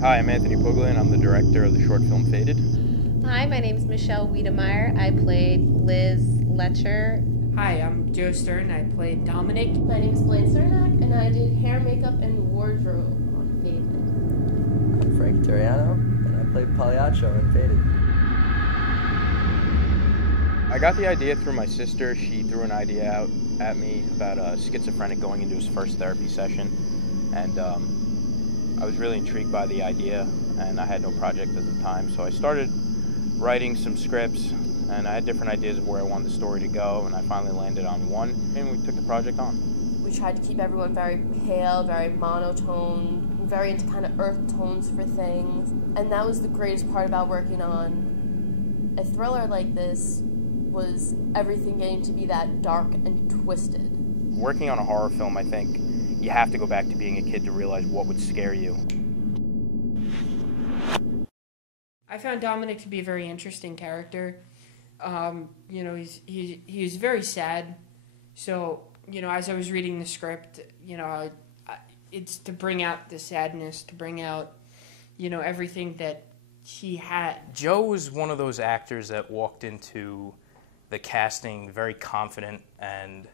Hi, I'm Anthony Puglia, and I'm the director of the short film Faded. Hi, my name is Michelle Wiedemeyer. I played Liz Letcher. Hi, I'm Joe Stern. I played Dominic. My name is Blaine Cernak, and I did hair, makeup, and wardrobe on Faded. I'm Frank Toriano, and I played Pagliaccio in Faded. I got the idea through my sister. She threw an idea out at me about a schizophrenic going into his first therapy session, and I was really intrigued by the idea, and I had no project at the time, so I started writing some scripts, and I had different ideas of where I wanted the story to go, and I finally landed on one, and we took the project on. We tried to keep everyone very pale, very monotone, very into kind of earth tones for things, and that was the greatest part about working on a thriller like this, was everything getting to be that dark and twisted. Working on a horror film, I think you have to go back to being a kid to realize what would scare you. I found Dominic to be a very interesting character. He's very sad. So, as I was reading the script, it's to bring out the sadness, to bring out, everything that he had. Joe was one of those actors that walked into the casting very confident and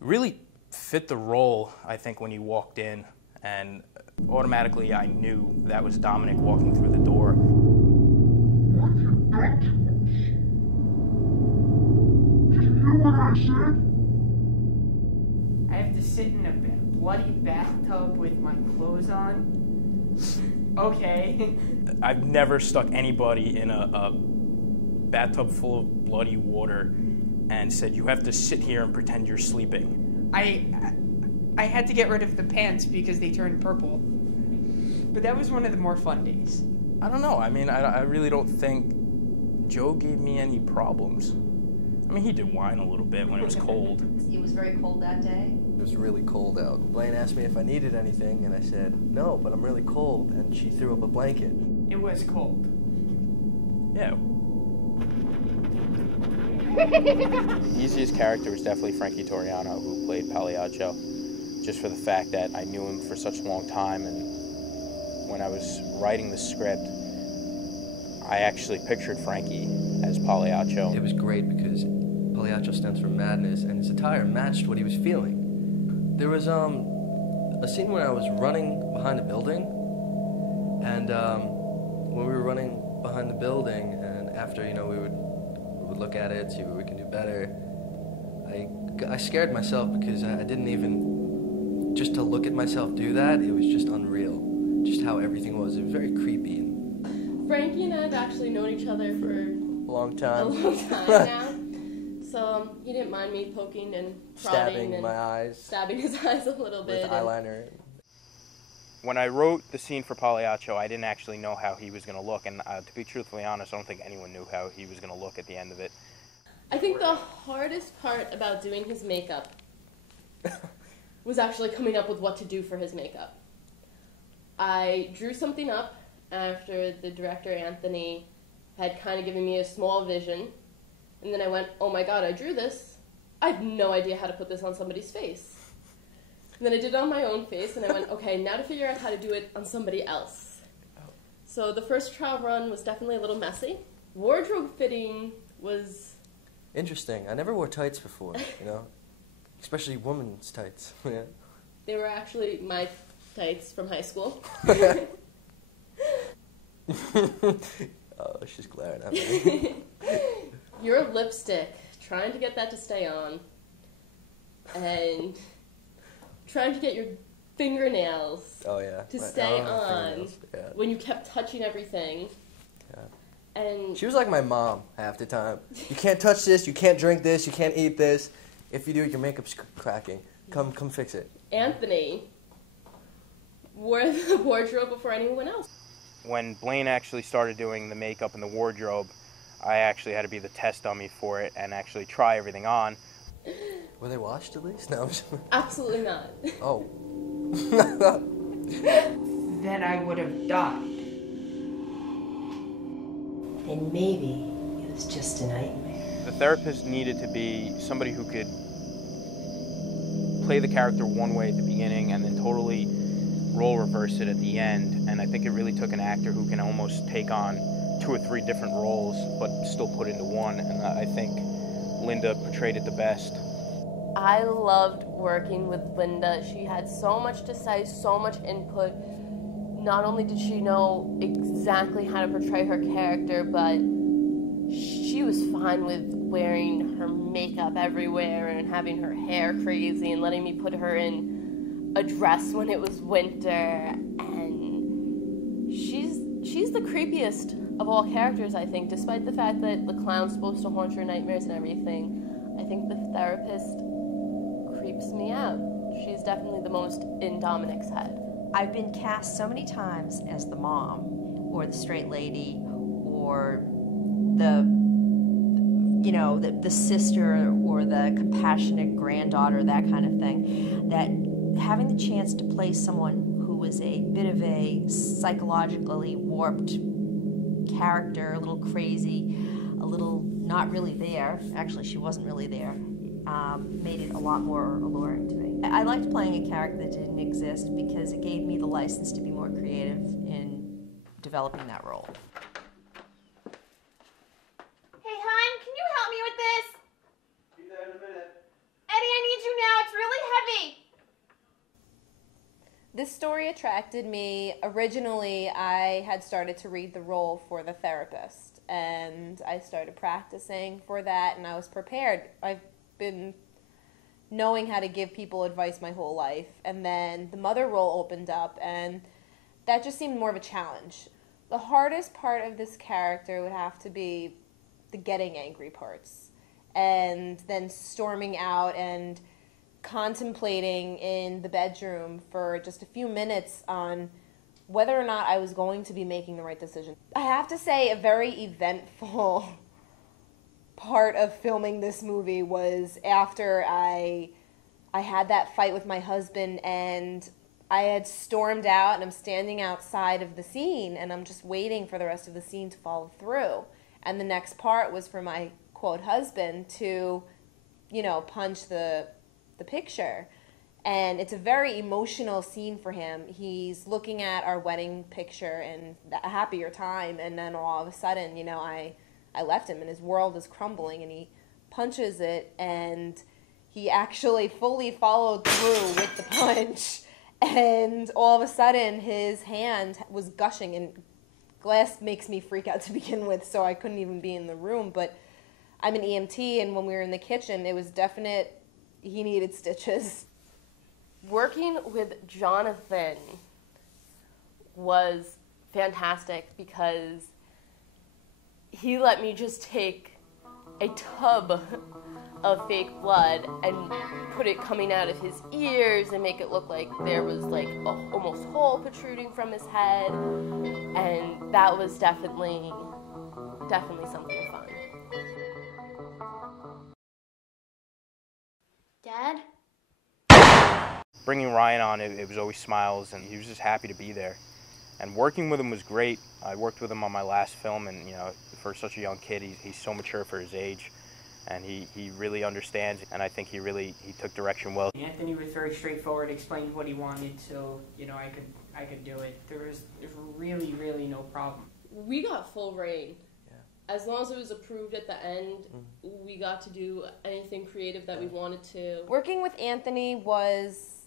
really fit the role, I think, when he walked in, and automatically I knew that was Dominic walking through the door. I have to sit in a bloody bathtub with my clothes on. Okay. I've never stuck anybody in a bathtub full of bloody water and said, you have to sit here and pretend you're sleeping. I had to get rid of the pants because they turned purple. But that was one of the more fun days. I don't know. I mean, I really don't think Joe gave me any problems. I mean, he did whine a little bit when it was cold. It was very cold that day. It was really cold out. Blaine asked me if I needed anything, and I said, no, but I'm really cold, and she threw up a blanket. It was cold. Yeah. The easiest character was definitely Frankie Toriano, who played Pagliaccio, just for the fact that I knew him for such a long time, and when I was writing the script, I actually pictured Frankie as Pagliaccio. It was great because Pagliaccio stands for madness, and his attire matched what he was feeling. There was a scene where I was running behind a building, and when we were running behind the building, and after, we would look at it, see what we can do better, I scared myself because I didn't even, just to look at myself do that, it was just unreal, just how everything was. It was very creepy. Frankie and I have actually known each other for A long time now. So he didn't mind me poking and prodding stabbing my eyes, stabbing his eyes a little bit. with eyeliner. When I wrote the scene for Pagliaccio, I didn't actually know how he was going to look, and to be truthfully honest, I don't think anyone knew how he was going to look at the end of it. I think the hardest part about doing his makeup was actually coming up with what to do for his makeup. I drew something up after the director, Anthony, had kind of given me a small vision, and then I went, oh my god, I drew this. I have no idea how to put this on somebody's face. And then I did it on my own face, and I went, okay, now to figure out how to do it on somebody else. So the first trial run was definitely a little messy. Wardrobe fitting was... Interesting. I never wore tights before, especially women's tights. Yeah. They were actually my tights from high school. Oh, she's glaring at me. Your lipstick, trying to get that to stay on, and trying to get your fingernails to stay on when you kept touching everything. Yeah. And she was like my mom half the time. You can't touch this, you can't drink this, you can't eat this. If you do, your makeup's cracking. Come fix it. Anthony wore the wardrobe before anyone else. When Blaine actually started doing the makeup and the wardrobe, I actually had to be the test dummy for it and actually try everything on. Were they washed at least? No. Absolutely not. Oh. Then I would have died. And maybe it was just a nightmare. The therapist needed to be somebody who could play the character one way at the beginning and then totally role reverse it at the end And I think it really took an actor who can almost take on 2 or 3 different roles, but still put into one. And I think Linda portrayed it the best. I loved working with Linda. She had so much to say, so much input. Not only did she know exactly how to portray her character, but she was fine with wearing her makeup everywhere and having her hair crazy and letting me put her in a dress when it was winter. And she's the creepiest of all characters, I think, despite the fact that the clown's supposed to haunt your nightmares and everything. I think the therapist creeps me out. She's definitely the most in Dominic's head. I've been cast so many times as the mom, or the straight lady, or the sister, or the compassionate granddaughter, that kind of thing, that having the chance to play someone who was a bit of a psychologically warped character, a little crazy, a little not really there, actually she wasn't really there, made it a lot more alluring to me. I liked playing a character that didn't exist because it gave me the license to be more creative in developing that role. Hey, hon, can you help me with this? Be there in a minute. Eddie, I need you now. It's really heavy. This story attracted me. Originally, I had started to read the role for the therapist, and I started practicing for that, and I was prepared. I've been knowing how to give people advice my whole life, and then the mother role opened up, and that just seemed more of a challenge. The hardest part of this character would have to be the getting angry parts, and then storming out and contemplating in the bedroom for just a few minutes on whether or not I was going to be making the right decision. I have to say, a very eventful part of filming this movie was after I had that fight with my husband, and I had stormed out, and I'm standing outside of the scene, and I'm just waiting for the rest of the scene to follow through. And the next part was for my, quote, husband to, punch the picture. And it's a very emotional scene for him. He's looking at our wedding picture and a happier time, and then all of a sudden, I left him and his world is crumbling, and he punches it, and he actually fully followed through with the punch, and all of a sudden his hand was gushing, and glass makes me freak out to begin with, so I couldn't even be in the room. But I'm an EMT, and when we were in the kitchen, it was definite he needed stitches. Working with Jonathan was fantastic because he let me just take a tub of fake blood and put it coming out of his ears and make it look like there was like a almost hole protruding from his head, and that was definitely something fun. Dad? Bringing Ryan on, it was always smiles, and he was just happy to be there. And working with him was great. I worked with him on my last film, and for such a young kid, he's so mature for his age, and he really understands, and I think he took direction well. Anthony was very straightforward, explained what he wanted, so I could do it. There was really no problem. We got full reign. As long as it was approved at the end, we got to do anything creative that we wanted to. Working with Anthony was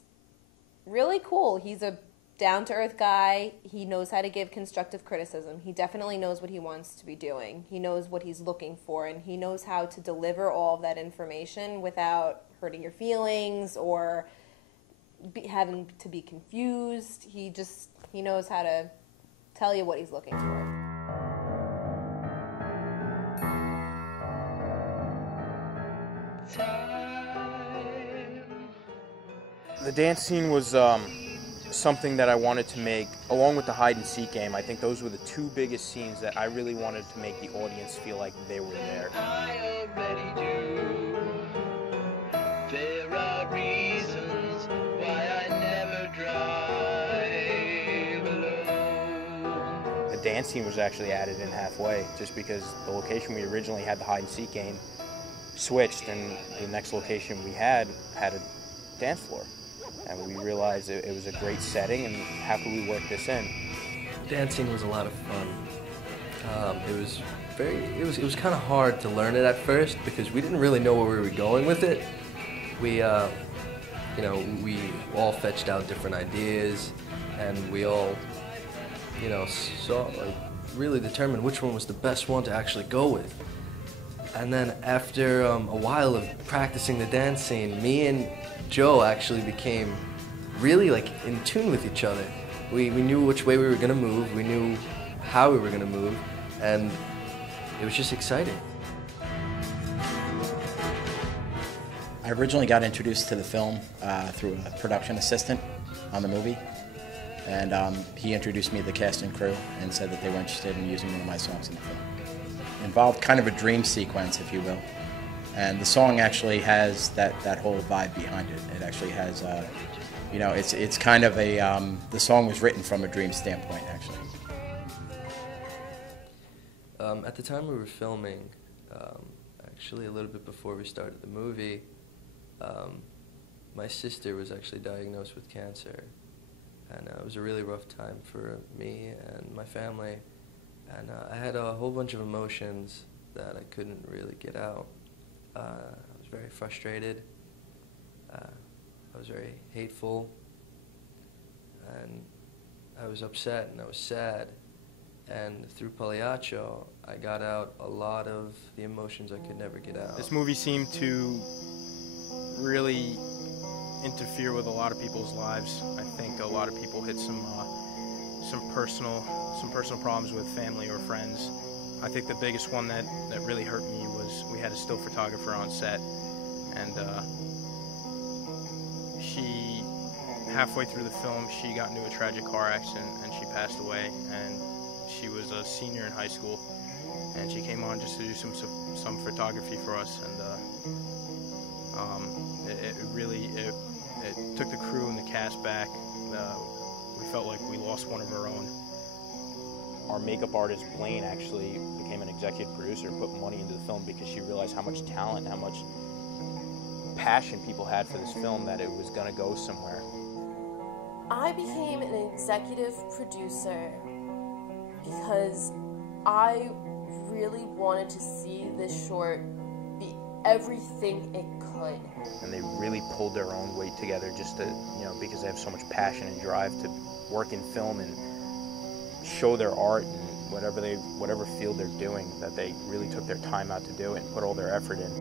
really cool. He's a down-to-earth guy. He knows how to give constructive criticism. He definitely knows what he wants to be doing. He knows what he's looking for, and he knows how to deliver all of that information without hurting your feelings or having to be confused. He knows how to tell you what he's looking for. The dance scene was something that I wanted to make, along with the hide-and-seek game. I think those were the 2 biggest scenes that I really wanted to make the audience feel like they were there. I already do. There are reasons why I never drive alone. The dance scene was actually added in halfway, just because the location we originally had the hide-and-seek game switched, and the next location we had a dance floor. And we realized it was a great setting, and how could we work this in? Dancing was a lot of fun. It was kind of hard to learn it at first because we didn't really know where we were going with it. We all fetched out different ideas, and we all, really determined which one was the best one to actually go with. And then after a while of practicing the dance scene, me and Joe actually became really in tune with each other. We knew which way we were gonna move, we knew how we were gonna move, and it was just exciting. I originally got introduced to the film through a production assistant on the movie, and he introduced me to the cast and crew and said that they were interested in using one of my songs in the film. It involved kind of a dream sequence, if you will, and the song actually has that whole vibe behind it. It actually has, it's kind of a, the song was written from a dream standpoint, actually. At the time we were filming, actually a little bit before we started the movie, my sister was actually diagnosed with cancer, and it was a really rough time for me and my family, and I had a whole bunch of emotions that I couldn't really get out. I was very frustrated, I was very hateful, and I was upset and I was sad, and through Pagliaccio I got out a lot of the emotions I could never get out. This movie seemed to really interfere with a lot of people's lives. I think a lot of people hit some personal problems with family or friends. I think the biggest one that really hurt me was we had a still photographer on set, and she, halfway through the film, she got into a tragic car accident and she passed away. And she was a senior in high school, and she came on just to do some photography for us, and it took the crew and the cast back. We felt like we lost one of our own. Our makeup artist, Blaine, actually became an executive producer and put money into the film because she realized how much talent, how much passion people had for this film, that it was going to go somewhere. I became an executive producer because I really wanted to see this short be everything it could. And they really pulled their own weight together just to, because they have so much passion and drive to work in film and show their art and whatever field they're doing, that they really took their time out to do it and put all their effort in.